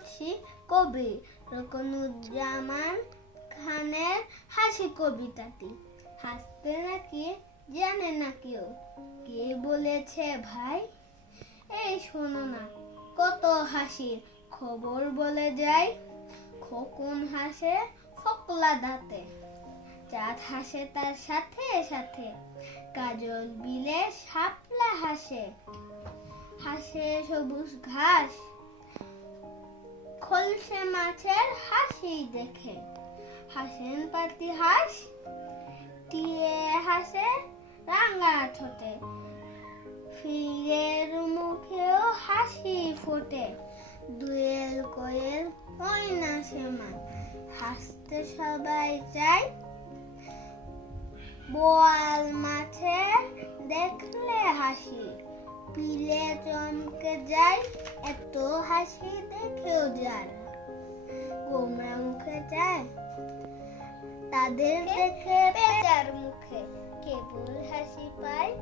পড়ছি কবি রুকনুজ্জামান খানের হাসি কবিতাটি। হাসতে নাকি জানে না কেউ, কে বলেছে ভাই? এই শোনো না, কত হাসির খবর বলে যাই। খোকন হাসে ফোকলা দাঁতে, চাঁদ হাসে তার সাথে সাথে, কাজল বিলে শাপলা হাসে। হাসে সবুজ ঘাস, খলসে মাছের হাসি দেখে। হাসেন পাতি হাঁস, টিয়ে হাসে রাঙা ঠোঁটে। ফিরের মুখেও হাসি ফোটে, দুয়েল কোয়েল হয় না সেমান। হাসতে সবাই চায়, বোয়াল মাছে দেখলে হাসি। পিলে চমকে যায়, এত হাসি দেখেও যারা গোমরা মুখে যায়, তাদের দেখে বেচার মুখে কেবল হাসি পায়।